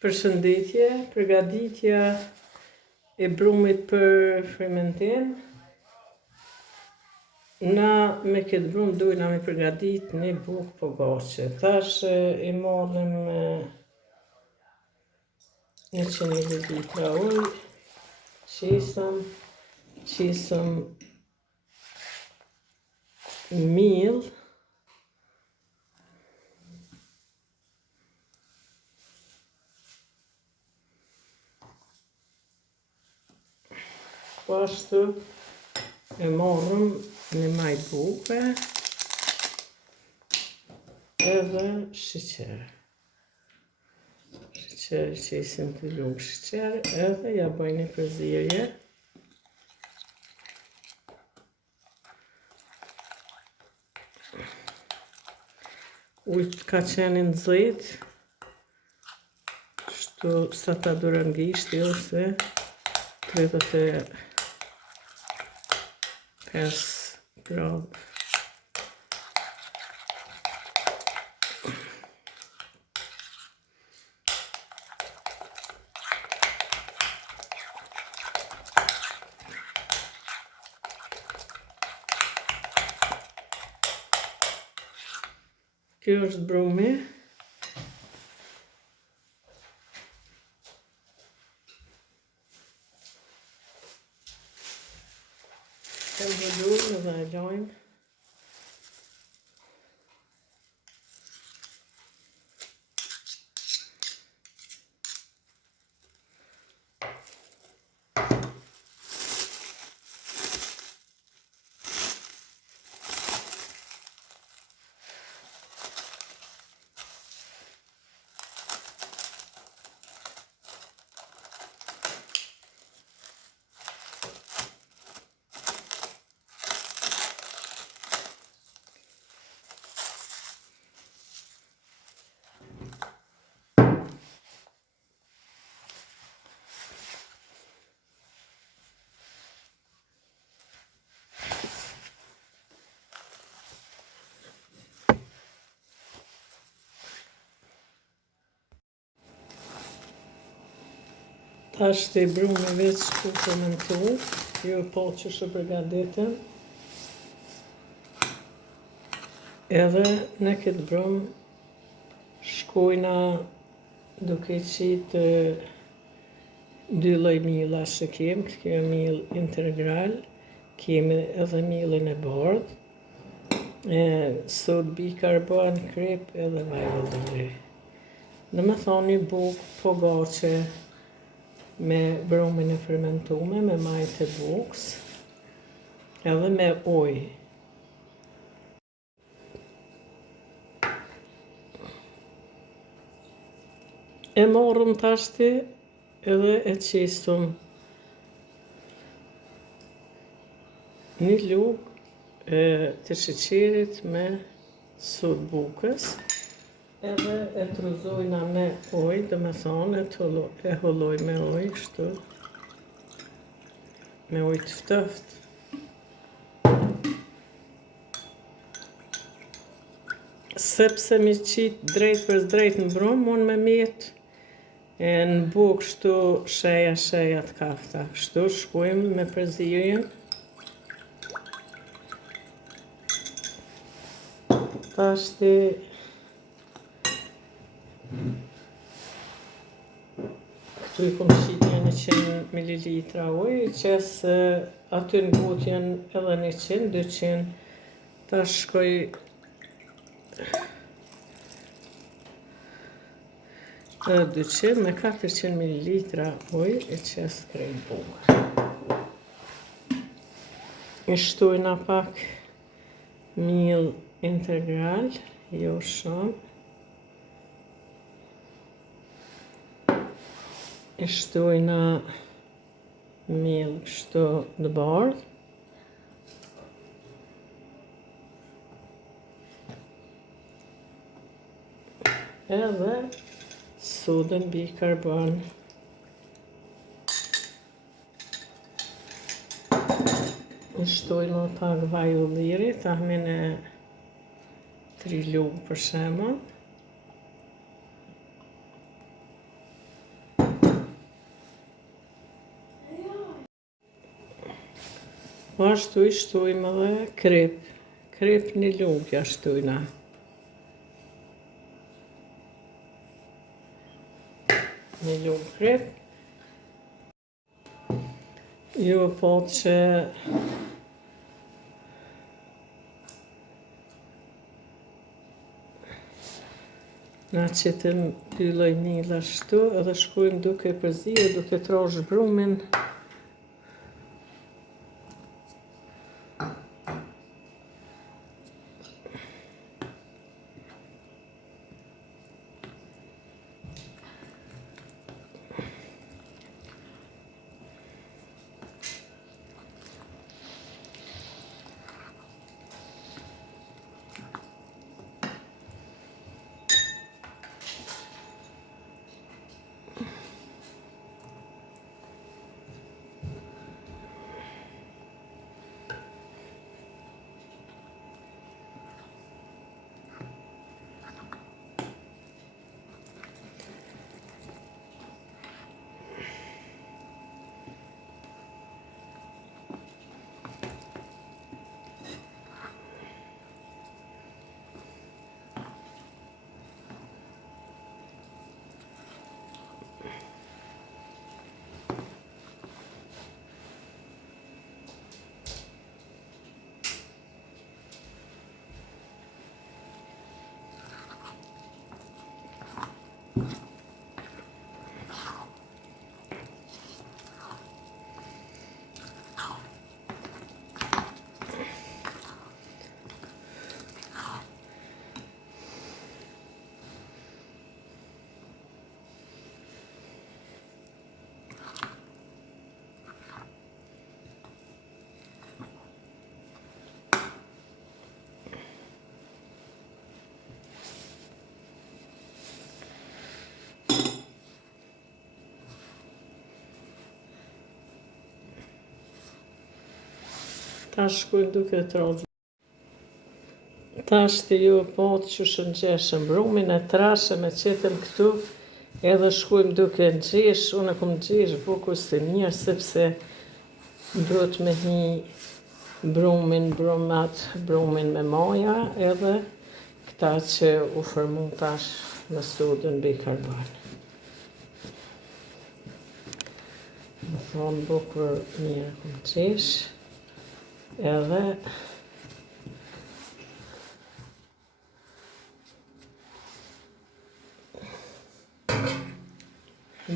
Përshëndetje, përgatitja e brumit për fermentim. Na me këtë brum dujna me përgatit një bukë pogaçe. Tash i marrim 100 ml ujë, qisëm miell, ashtu e marrëm një maj buke edhe sheqer. Sheqer qesim të lugë sheqer edhe ja bëjnë një përzierje. Ujtë ka qenë në nxehtë, kështu sa ta duron gishti ose 35 gradë. Kjo është brumi. E mbëllur dhe e lajmë. Tash të i brumi veç ku fermentu, jo po që shë përgatitëm. Edhe në këtë brum shkojna duke qitë 2 lloj miella që kem, kjo miell integral, kemi edhe miellin e bardhë, sod bikarbon, krip edhe vaj vëllëri. Dhe me thonë një bukë pogaçe me brumin e fermentume, me majt e bukës, edhe me ujë. E morëm tashti edhe e qisëm një lugë të sheqerit me sod bukës, edhe e truzojna me ujë, dhe me thonë e holloj me ujë, kështu, me ujë të ftoftë. Sepse mi qitë drejt për drejt në brum, mund me mjetë në bukë kështu sheja të kafta. Kështu shkojmë me përzierjen. Tashti këtu i kom qitë 100 ml ujë, qesë aty në gutjen edhe 100, 200, ta shkoj edhe 200 me 400 ml ujë e qesë krejt bukë. I shtojna pak miell integral, jo shumë. I shtojna miell kështu të bardhë. Edhe sodën bikarbon. I shtojna pak vaj ulliri, tahmin e 3 lugë për shembull. Po ashtu i shtojmë edhe krip. Krip një lugja shtojna. Një lugë krip. Jo po që na qëtëm 2 lloj mila shtu edhe shkojmë duke përzirë, duke trosh brumin. Tash shkojmë duke trosh. Tash të ju po që shëngjeshëm brumin e trashëm e qetëm këtu edhe shkojmë duke ngjesh, unë kom ngjesh bukur se mirë sepse duhet me hi brumin me moja edhe këta që u formu tash në sodën bikarbon. Më thonë bukur mirë kom ngjesh. Edhe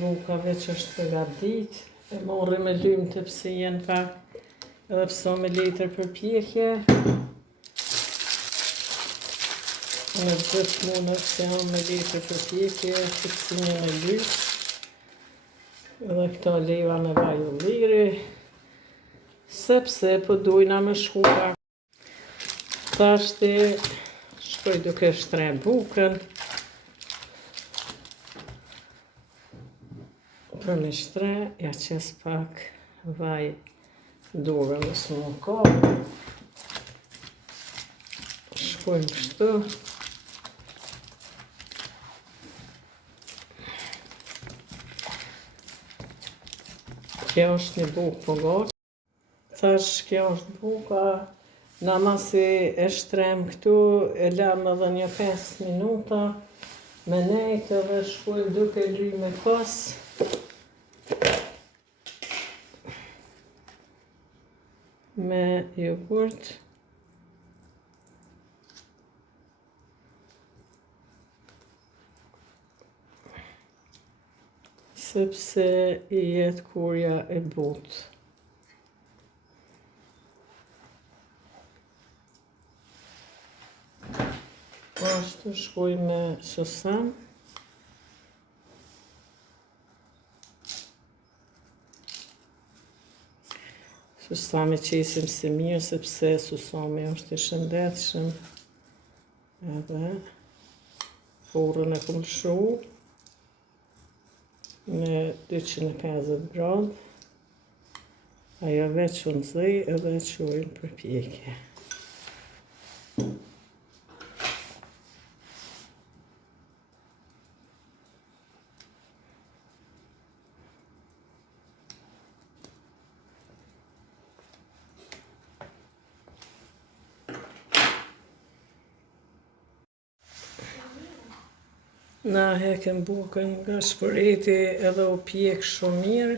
buka veç është përgatit, e morri me lymë të pse jenë pak, edhe pëso me letër përpjekje. Në gjithë mundë se jam me letër përpjekje, të pësi një me lymë. Edhe këto leva me vaj ulliri. Sepse po dujna me shku pak. Tash të shkoj duke shtre bukën. Për me shtre, ja qes pak vaj durën në smuko. Shkojmë kështu. Kjo është një bukë po gocë. Tash kjo është buka, namasi e shtrem këtu, e lam edhe një 5 minuta, me nejtë edhe shkojmë duke lyj me kos. Me jogurt. Sepse i jetë kurja e butë. Ashtu shkoj me susam. Susami qesim se mirë, sepse susami është i shëndetshëm. Edhe furrën e kom lshu me 250 gradë. Ajo veç unë zëj edhe qojnë përpjekje. Na hekem bukën nga shpëreti edhe u pjek shumë mirë,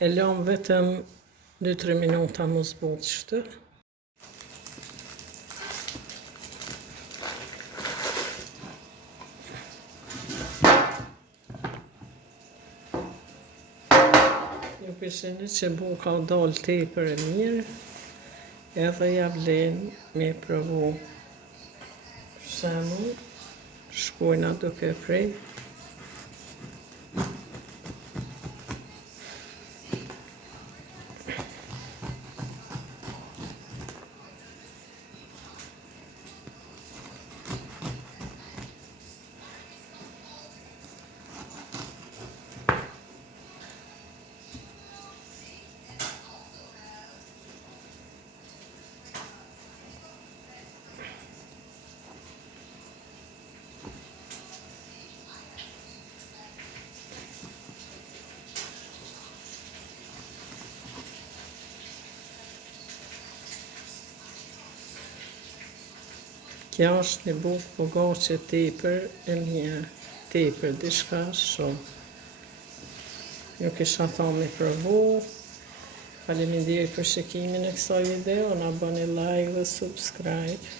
e lëm vetëm 2-3 minuta mu zbut shtë. Ju pishini që buka u dal tepër e mirë, edhe ja vlen me provu. Shemull, shkojna duke prej. Kja është një bukë pogace tepër e mirë, tepër diçka shumë. Ju kisha thonë me provu. Faleminderit për shikimin e kësaj video, na bëni like dhe subscribe.